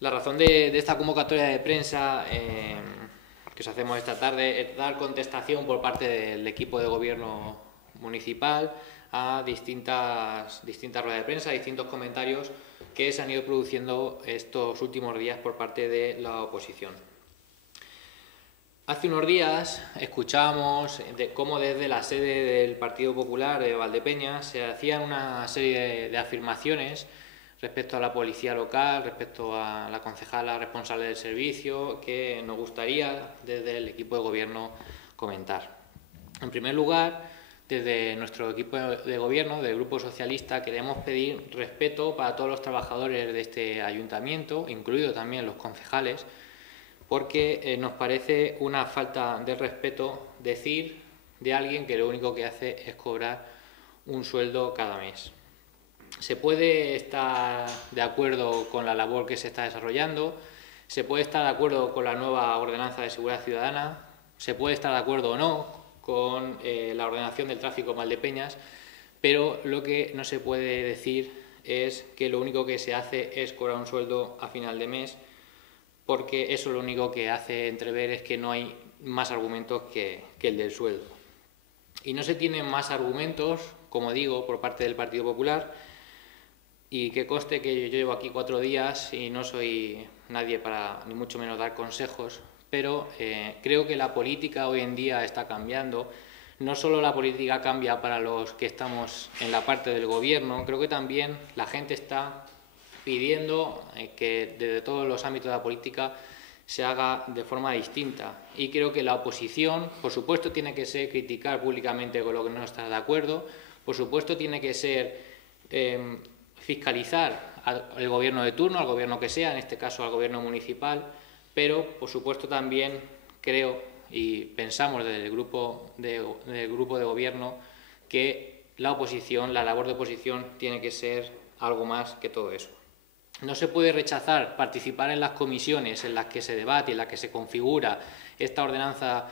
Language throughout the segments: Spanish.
La razón de esta convocatoria de prensa que os hacemos esta tarde es dar contestación por parte del equipo de gobierno municipal a distintas ruedas de prensa, distintos comentarios que se han ido produciendo estos últimos días por parte de la oposición. Hace unos días escuchábamos cómo desde la sede del Partido Popular de Valdepeñas se hacían una serie de afirmaciones respecto a la policía local, respecto a la concejala responsable del servicio, que nos gustaría desde el equipo de gobierno comentar. En primer lugar, desde nuestro equipo de gobierno, del Grupo Socialista, queremos pedir respeto para todos los trabajadores de este ayuntamiento, incluidos también los concejales, porque nos parece una falta de respeto decir de alguien que lo único que hace es cobrar un sueldo cada mes. Se puede estar de acuerdo con la labor que se está desarrollando, se puede estar de acuerdo con la nueva ordenanza de seguridad ciudadana, se puede estar de acuerdo o no con la ordenación del tráfico en Valdepeñas, pero lo que no se puede decir es que lo único que se hace es cobrar un sueldo a final de mes, porque eso lo único que hace entrever es que no hay más argumentos que el del sueldo. Y no se tienen más argumentos, como digo, por parte del Partido Popular, y que conste que yo llevo aquí 4 días y no soy nadie para ni mucho menos dar consejos, pero creo que la política hoy en día está cambiando. No solo la política cambia para los que estamos en la parte del gobierno, creo que también la gente está pidiendo que desde todos los ámbitos de la política se haga de forma distinta. Y creo que la oposición, por supuesto, tiene que ser criticar públicamente con lo que no está de acuerdo, por supuesto tiene que ser fiscalizar al gobierno de turno, al gobierno que sea, en este caso al gobierno municipal, pero por supuesto también creo y pensamos desde el grupo de gobierno que la oposición, la labor de oposición tiene que ser algo más que todo eso. No se puede rechazar participar en las comisiones en las que se debate, en las que se configura esta ordenanza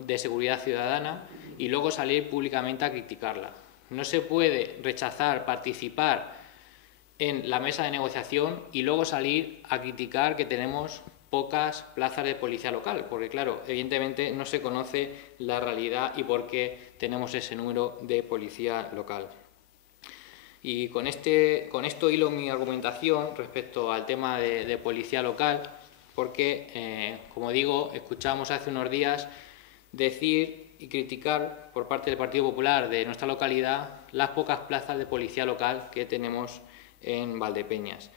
de seguridad ciudadana y luego salir públicamente a criticarla. No se puede rechazar participar en la mesa de negociación y luego salir a criticar que tenemos pocas plazas de policía local, porque claro, evidentemente no se conoce la realidad y por qué tenemos ese número de policía local. Y con esto hilo mi argumentación respecto al tema de policía local, porque, como digo, escuchamos hace unos días decir y criticar por parte del Partido Popular de nuestra localidad las pocas plazas de policía local que tenemos en Valdepeñas.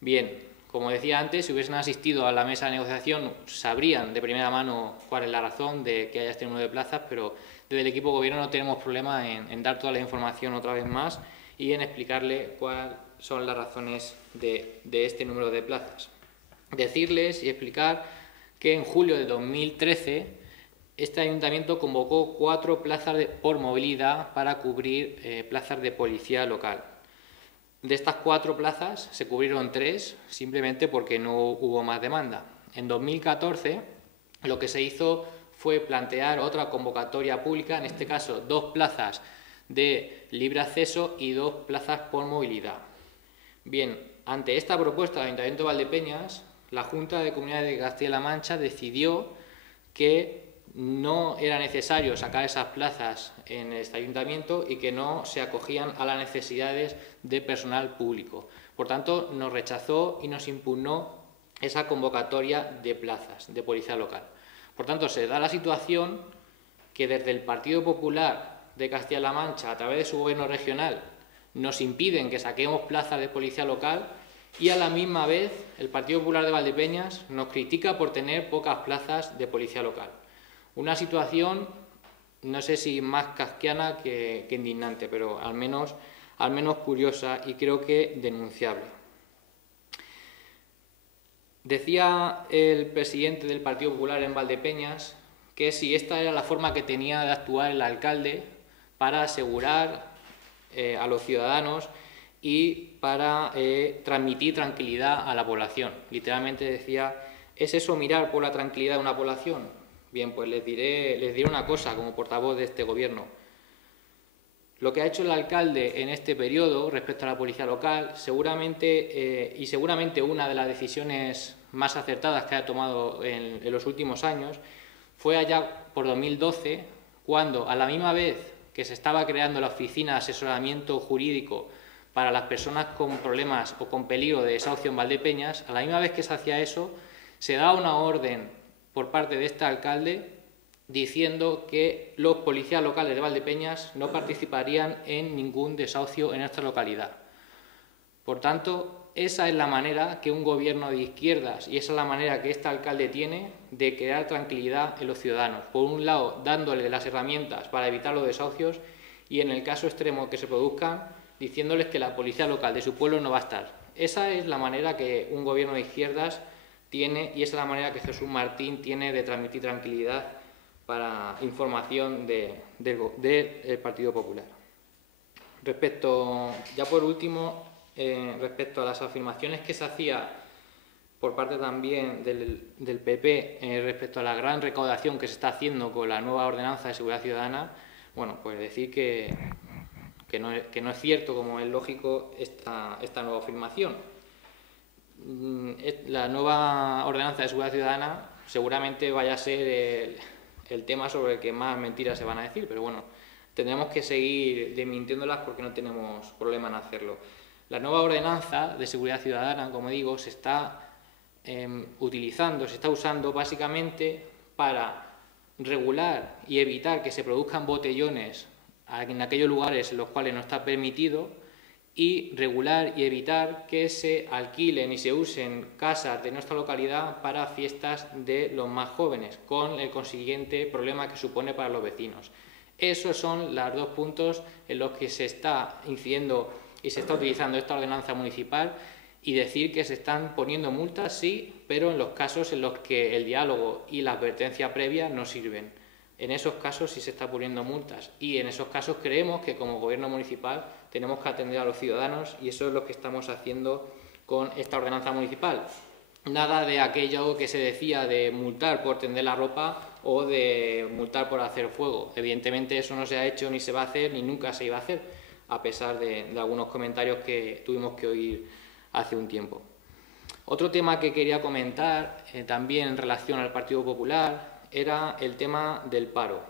Bien, como decía antes, si hubiesen asistido a la mesa de negociación sabrían de primera mano cuál es la razón de que haya este número de plazas, pero desde el equipo de gobierno no tenemos problema en dar toda la información otra vez más y en explicarle cuáles son las razones de este número de plazas. Decirles y explicar que en julio de 2013 este ayuntamiento convocó 4 plazas por movilidad para cubrir plazas de policía local. De estas 4 plazas se cubrieron 3 simplemente porque no hubo más demanda. En 2014 lo que se hizo fue plantear otra convocatoria pública, en este caso 2 plazas de libre acceso y 2 plazas por movilidad. Bien, ante esta propuesta del Ayuntamiento de Valdepeñas, la Junta de Comunidades de Castilla-La Mancha decidió que no era necesario sacar esas plazas en este ayuntamiento y que no se acogían a las necesidades de personal público. Por tanto, nos rechazó y nos impugnó esa convocatoria de plazas de policía local. Por tanto, se da la situación que desde el Partido Popular de Castilla-La Mancha, a través de su gobierno regional, nos impiden que saquemos plazas de policía local y a la misma vez el Partido Popular de Valdepeñas nos critica por tener pocas plazas de policía local. Una situación, no sé si más kafkiana que indignante, pero al menos curiosa y creo que denunciable. Decía el presidente del Partido Popular en Valdepeñas que si esta era la forma que tenía de actuar el alcalde para asegurar a los ciudadanos y para transmitir tranquilidad a la población. Literalmente decía, ¿es eso mirar por la tranquilidad de una población? Bien, pues les diré una cosa como portavoz de este gobierno. Lo que ha hecho el alcalde en este periodo respecto a la policía local, seguramente una de las decisiones más acertadas que ha tomado en los últimos años, fue allá por 2012, cuando a la misma vez que se estaba creando la oficina de asesoramiento jurídico para las personas con problemas o con peligro de desahucio en Valdepeñas, a la misma vez que se hacía eso, se da una orden por parte de este alcalde diciendo que los policías locales de Valdepeñas no participarían en ningún desahucio en esta localidad. Por tanto, esa es la manera que un gobierno de izquierdas y esa es la manera que este alcalde tiene de crear tranquilidad en los ciudadanos. Por un lado, dándole las herramientas para evitar los desahucios y, en el caso extremo que se produzcan, diciéndoles que la policía local de su pueblo no va a estar. Esa es la manera que un gobierno de izquierdas tiene y esa es la manera que Jesús Martín tiene de transmitir tranquilidad para información del Partido Popular. Ya por último, respecto a las afirmaciones que se hacía por parte también del PP respecto a la gran recaudación que se está haciendo con la nueva ordenanza de seguridad ciudadana, bueno, pues decir que no es cierto, como es lógico, esta nueva afirmación. La nueva ordenanza de seguridad ciudadana seguramente vaya a ser el tema sobre el que más mentiras se van a decir, pero bueno, tendremos que seguir desmintiéndolas porque no tenemos problema en hacerlo. La nueva ordenanza de seguridad ciudadana, como digo, se está usando básicamente para regular y evitar que se produzcan botellones en aquellos lugares en los cuales no está permitido y regular y evitar que se alquilen y se usen casas de nuestra localidad para fiestas de los más jóvenes, con el consiguiente problema que supone para los vecinos. Esos son los dos puntos en los que se está incidiendo y se está utilizando esta ordenanza municipal, y decir que se están poniendo multas, sí, pero en los casos en los que el diálogo y la advertencia previa no sirven. En esos casos sí se está poniendo multas y en esos casos creemos que como gobierno municipal tenemos que atender a los ciudadanos y eso es lo que estamos haciendo con esta ordenanza municipal. Nada de aquello que se decía de multar por tender la ropa o de multar por hacer fuego. Evidentemente eso no se ha hecho ni se va a hacer ni nunca se iba a hacer, a pesar de algunos comentarios que tuvimos que oír hace un tiempo. Otro tema que quería comentar también en relación al Partido Popular era el tema del paro.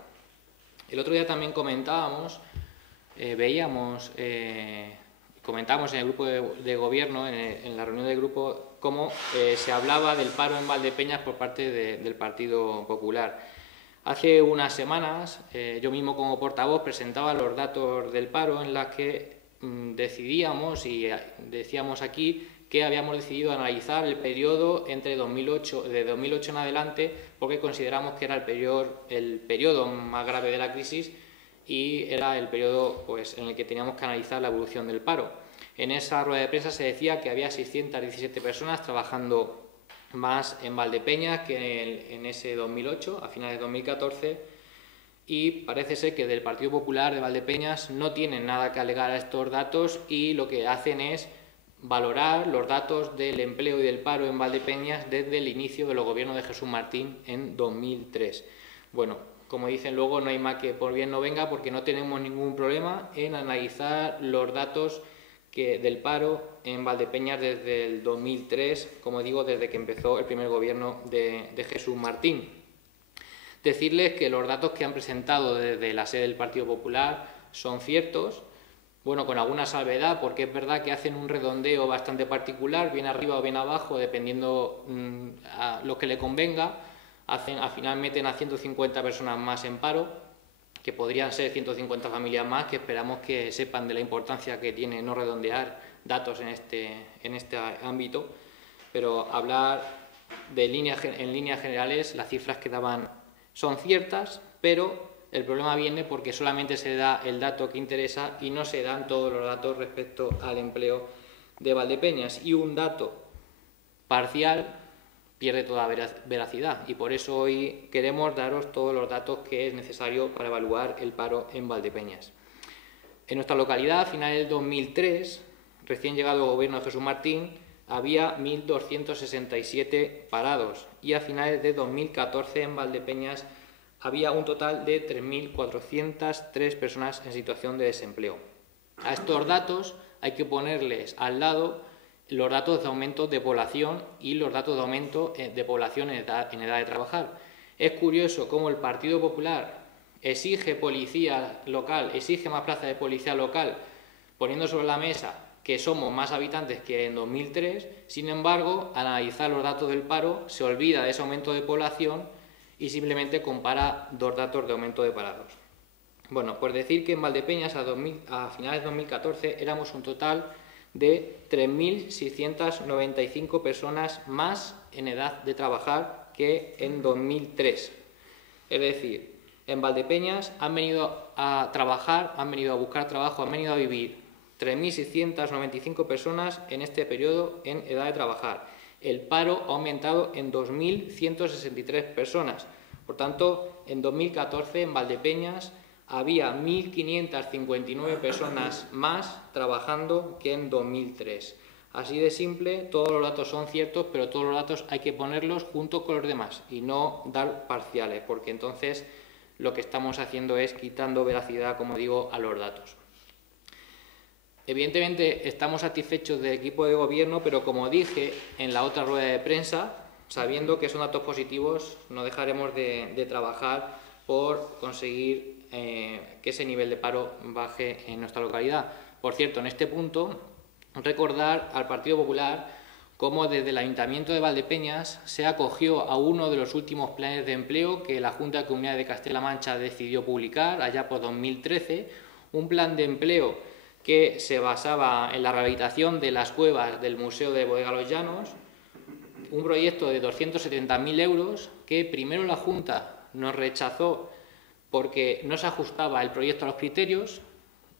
El otro día también comentábamos en el grupo de gobierno, en la reunión del grupo, cómo se hablaba del paro en Valdepeñas por parte del Partido Popular. Hace unas semanas, yo mismo como portavoz presentaba los datos del paro en las que decidíamos y decíamos aquí que habíamos decidido analizar el periodo de 2008 en adelante porque consideramos que era el periodo más grave de la crisis y era el periodo en el que teníamos que analizar la evolución del paro. En esa rueda de prensa se decía que había 617 personas trabajando más en Valdepeñas que en ese 2008, a finales de 2014, y parece ser que del Partido Popular de Valdepeñas no tienen nada que alegar a estos datos y lo que hacen es valorar los datos del empleo y del paro en Valdepeñas desde el inicio de los gobiernos de Jesús Martín en 2003. Bueno, como dicen luego, no hay más que por bien no venga porque no tenemos ningún problema en analizar los datos del paro en Valdepeñas desde el 2003, como digo, desde que empezó el primer gobierno de Jesús Martín. Decirles que los datos que han presentado desde la sede del Partido Popular son ciertos, bueno, con alguna salvedad, porque es verdad que hacen un redondeo bastante particular, bien arriba o bien abajo, dependiendo a lo que le convenga. Al final meten a 150 personas más en paro, que podrían ser 150 familias más, que esperamos que sepan de la importancia que tiene no redondear datos en este ámbito, pero hablar en líneas generales, las cifras que daban son ciertas, pero el problema viene porque solamente se da el dato que interesa y no se dan todos los datos respecto al empleo de Valdepeñas. Y un dato parcial pierde toda veracidad y por eso hoy queremos daros todos los datos que es necesario para evaluar el paro en Valdepeñas. En nuestra localidad, a finales del 2003, recién llegado al gobierno de Jesús Martín, había 1.267 parados y a finales de 2014 en Valdepeñas había un total de 3.403 personas en situación de desempleo. A estos datos hay que ponerles al lado los datos de aumento de población y los datos de aumento de población en edad de trabajar. Es curioso cómo el Partido Popular exige policía local, exige más plazas de policía local, poniendo sobre la mesa que somos más habitantes que en 2003, sin embargo, al analizar los datos del paro, se olvida de ese aumento de población y simplemente compara dos datos de aumento de parados. Bueno, pues decir que en Valdepeñas a finales de 2014 éramos un total de 3.695 personas más en edad de trabajar que en 2003. Es decir, en Valdepeñas han venido a trabajar, han venido a buscar trabajo, han venido a vivir 3.695 personas en este periodo en edad de trabajar. El paro ha aumentado en 2.163 personas. Por tanto, en 2014 en Valdepeñas había 1.559 personas más trabajando que en 2003. Así de simple, todos los datos son ciertos, pero todos los datos hay que ponerlos junto con los demás y no dar parciales, porque entonces lo que estamos haciendo es quitando veracidad, como digo, a los datos. Evidentemente estamos satisfechos del equipo de gobierno, pero como dije en la otra rueda de prensa, sabiendo que son datos positivos, no dejaremos de trabajar por conseguir que ese nivel de paro baje en nuestra localidad. Por cierto, en este punto, recordar al Partido Popular cómo desde el Ayuntamiento de Valdepeñas se acogió a uno de los últimos planes de empleo que la Junta de Comunidades de Castilla-La Mancha decidió publicar allá por 2013, un plan de empleo que se basaba en la rehabilitación de las cuevas del Museo de Bodega Los Llanos, un proyecto de 270.000 euros que primero la Junta nos rechazó porque no se ajustaba el proyecto a los criterios,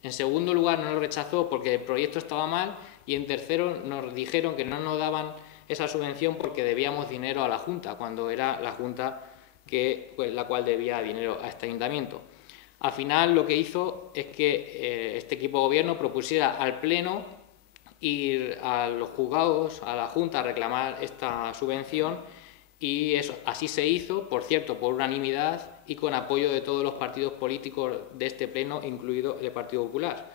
en segundo lugar nos lo rechazó porque el proyecto estaba mal y en tercero nos dijeron que no nos daban esa subvención porque debíamos dinero a la Junta, cuando era la Junta la cual debía dinero a este ayuntamiento. Al final lo que hizo es que este equipo de gobierno propusiera al Pleno ir a los juzgados, a la Junta, a reclamar esta subvención y eso, así se hizo, por cierto, por unanimidad y con apoyo de todos los partidos políticos de este Pleno, incluido el Partido Popular.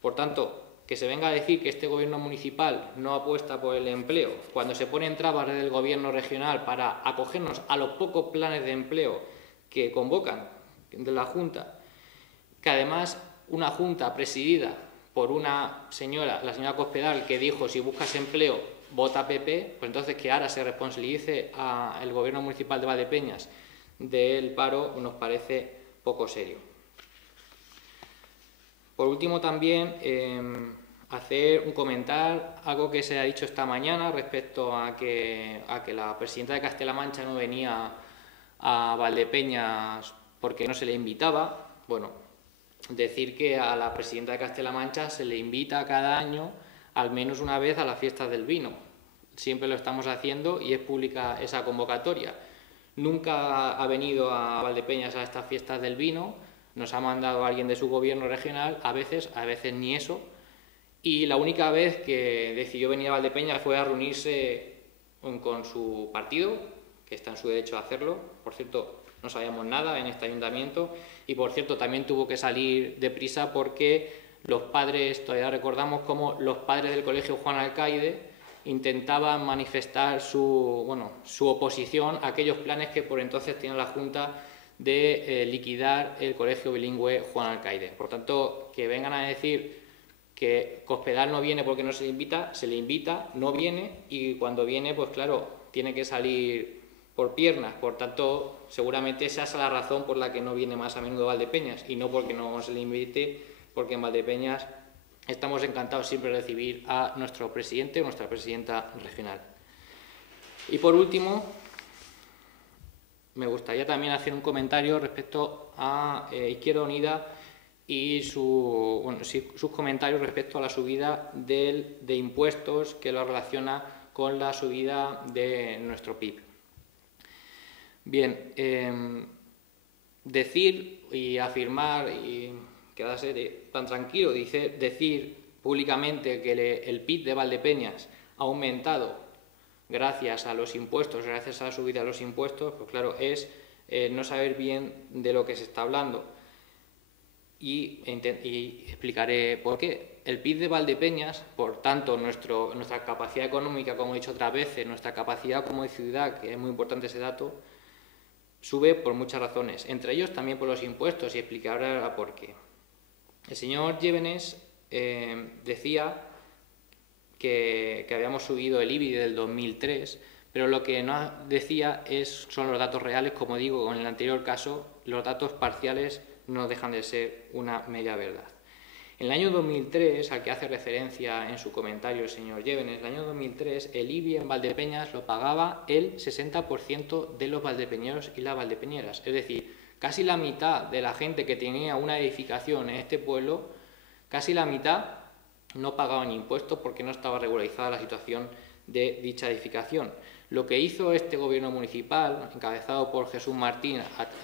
Por tanto, que se venga a decir que este gobierno municipal no apuesta por el empleo, cuando se ponen trabas desde el gobierno regional para acogernos a los pocos planes de empleo que convocan de la Junta, que además una Junta presidida por una señora, la señora Cospedal, que dijo si buscas empleo vota PP, pues entonces que ahora se responsabilice al gobierno municipal de Valdepeñas del paro nos parece poco serio. Por último también hacer un comentario, algo que se ha dicho esta mañana respecto a que la presidenta de Castilla-La Mancha no venía a Valdepeñas porque no se le invitaba. Bueno, decir que a la presidenta de Castilla-La Mancha se le invita cada año al menos una vez a las fiestas del vino. Siempre lo estamos haciendo y es pública esa convocatoria. Nunca ha venido a Valdepeñas a estas fiestas del vino, nos ha mandado alguien de su gobierno regional, a veces ni eso, y la única vez que decidió venir a Valdepeñas fue a reunirse con su partido, que está en su derecho a hacerlo. Por cierto, no sabíamos nada en este ayuntamiento y, por cierto, también tuvo que salir deprisa porque los padres, todavía recordamos cómo los padres del Colegio Juan Alcaide intentaban manifestar su oposición a aquellos planes que por entonces tenía la Junta de liquidar el Colegio Bilingüe Juan Alcaide. Por tanto, que vengan a decir que Cospedal no viene porque no se le invita, no viene y cuando viene, pues claro, tiene que salir por piernas. Por tanto, seguramente esa es la razón por la que no viene más a menudo a Valdepeñas y no porque no se le invite, porque en Valdepeñas estamos encantados siempre de recibir a nuestro presidente o nuestra presidenta regional. Y por último, me gustaría también hacer un comentario respecto a Izquierda Unida y sus comentarios respecto a la subida de impuestos que lo relaciona con la subida de nuestro PIB. Bien, decir y afirmar y quedarse tan tranquilo, decir públicamente que el PIB de Valdepeñas ha aumentado gracias a los impuestos, gracias a la subida de los impuestos, pues claro, es no saber bien de lo que se está hablando. Y explicaré por qué. El PIB de Valdepeñas, por tanto, nuestra capacidad económica, como he dicho otras veces, nuestra capacidad como ciudad, que es muy importante ese dato, sube por muchas razones, entre ellos también por los impuestos, y explicaré ahora por qué. El señor Llévenes decía que habíamos subido el IBI del 2003, pero lo que no decía son los datos reales. Como digo, en el anterior caso, los datos parciales no dejan de ser una media verdad. En el año 2003, al que hace referencia en su comentario el señor Llévenes, en el año 2003 el IBI en Valdepeñas lo pagaba el 60% de los valdepeñeros y las valdepeñeras. Es decir, casi la mitad de la gente que tenía una edificación en este pueblo, casi la mitad no pagaban impuestos porque no estaba regularizada la situación de dicha edificación. Lo que hizo este gobierno municipal, encabezado por Jesús Martín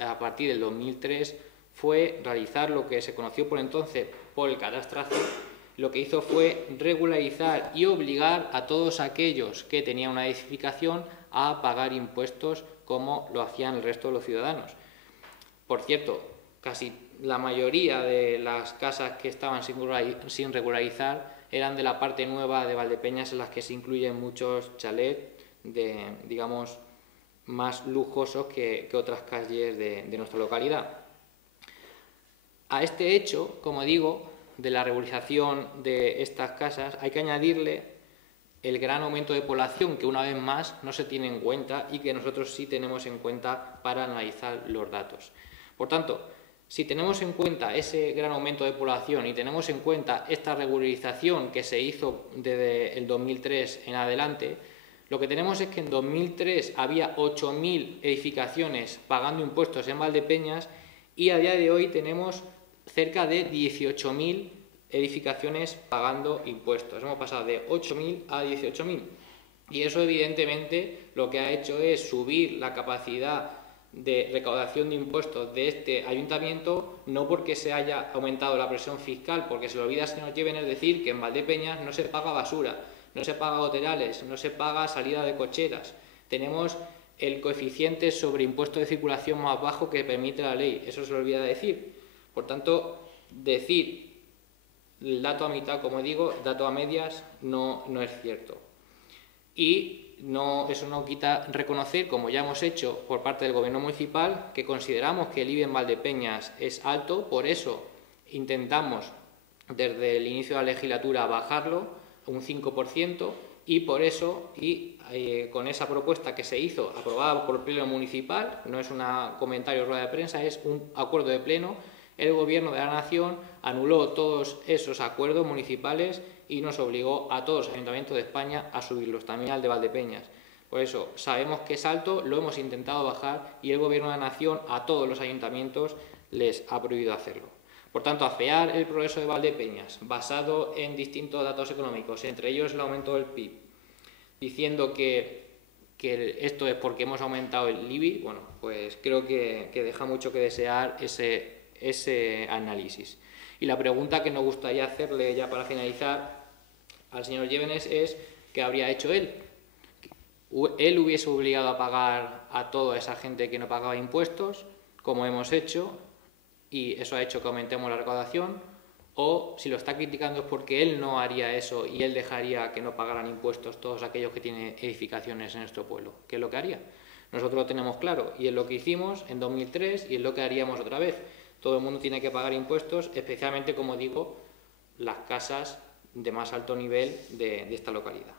a partir del 2003, fue realizar lo que se conoció por entonces por el catastrazo. Lo que hizo fue regularizar y obligar a todos aquellos que tenían una edificación a pagar impuestos como lo hacían el resto de los ciudadanos. Por cierto, casi la mayoría de las casas que estaban sin regularizar eran de la parte nueva de Valdepeñas, en las que se incluyen muchos chalets digamos, más lujosos que otras calles de nuestra localidad. A este hecho, como digo, de la regularización de estas casas, hay que añadirle el gran aumento de población que, una vez más, no se tiene en cuenta y que nosotros sí tenemos en cuenta para analizar los datos. Por tanto, si tenemos en cuenta ese gran aumento de población y tenemos en cuenta esta regularización que se hizo desde el 2003 en adelante, lo que tenemos es que en 2003 había 8.000 edificaciones pagando impuestos en Valdepeñas y a día de hoy tenemos cerca de 18.000 edificaciones pagando impuestos. Hemos pasado de 8.000 a 18.000. Y eso, evidentemente, lo que ha hecho es subir la capacidad de recaudación de impuestos de este ayuntamiento, no porque se haya aumentado la presión fiscal, porque se le olvida, señor Llévenes, decir que en Valdepeñas no se paga basura, no se paga hotelales, no se paga salida de cocheras. Tenemos el coeficiente sobre impuesto de circulación más bajo que permite la ley. Eso se le olvida decir. Por tanto, decir el dato a mitad, como digo, dato a medias, no es cierto. Y eso no quita reconocer, como ya hemos hecho por parte del Gobierno municipal, que consideramos que el IBI en Valdepeñas es alto. Por eso intentamos, desde el inicio de la legislatura, bajarlo a un 5%, y por eso, con esa propuesta que se hizo, aprobada por el Pleno Municipal, no es un comentario de rueda de prensa, es un acuerdo de Pleno, el Gobierno de la Nación anuló todos esos acuerdos municipales y nos obligó a todos los ayuntamientos de España a subirlos, también al de Valdepeñas. Por eso, sabemos que es alto, lo hemos intentado bajar y el Gobierno de la Nación a todos los ayuntamientos les ha prohibido hacerlo. Por tanto, afear el progreso de Valdepeñas, basado en distintos datos económicos, entre ellos el aumento del PIB, diciendo que esto es porque hemos aumentado el IBI, bueno, pues creo que deja mucho que desear ese análisis. Y la pregunta que nos gustaría hacerle, ya para finalizar, al señor Llévenes es ¿qué habría hecho él? ¿Él hubiese obligado a pagar a toda esa gente que no pagaba impuestos, como hemos hecho, y eso ha hecho que aumentemos la recaudación? O si lo está criticando es porque él no haría eso y él dejaría que no pagaran impuestos todos aquellos que tienen edificaciones en nuestro pueblo. ¿Qué es lo que haría? Nosotros lo tenemos claro y es lo que hicimos en 2003 y es lo que haríamos otra vez. Todo el mundo tiene que pagar impuestos, especialmente, como digo, las casas de más alto nivel de esta localidad.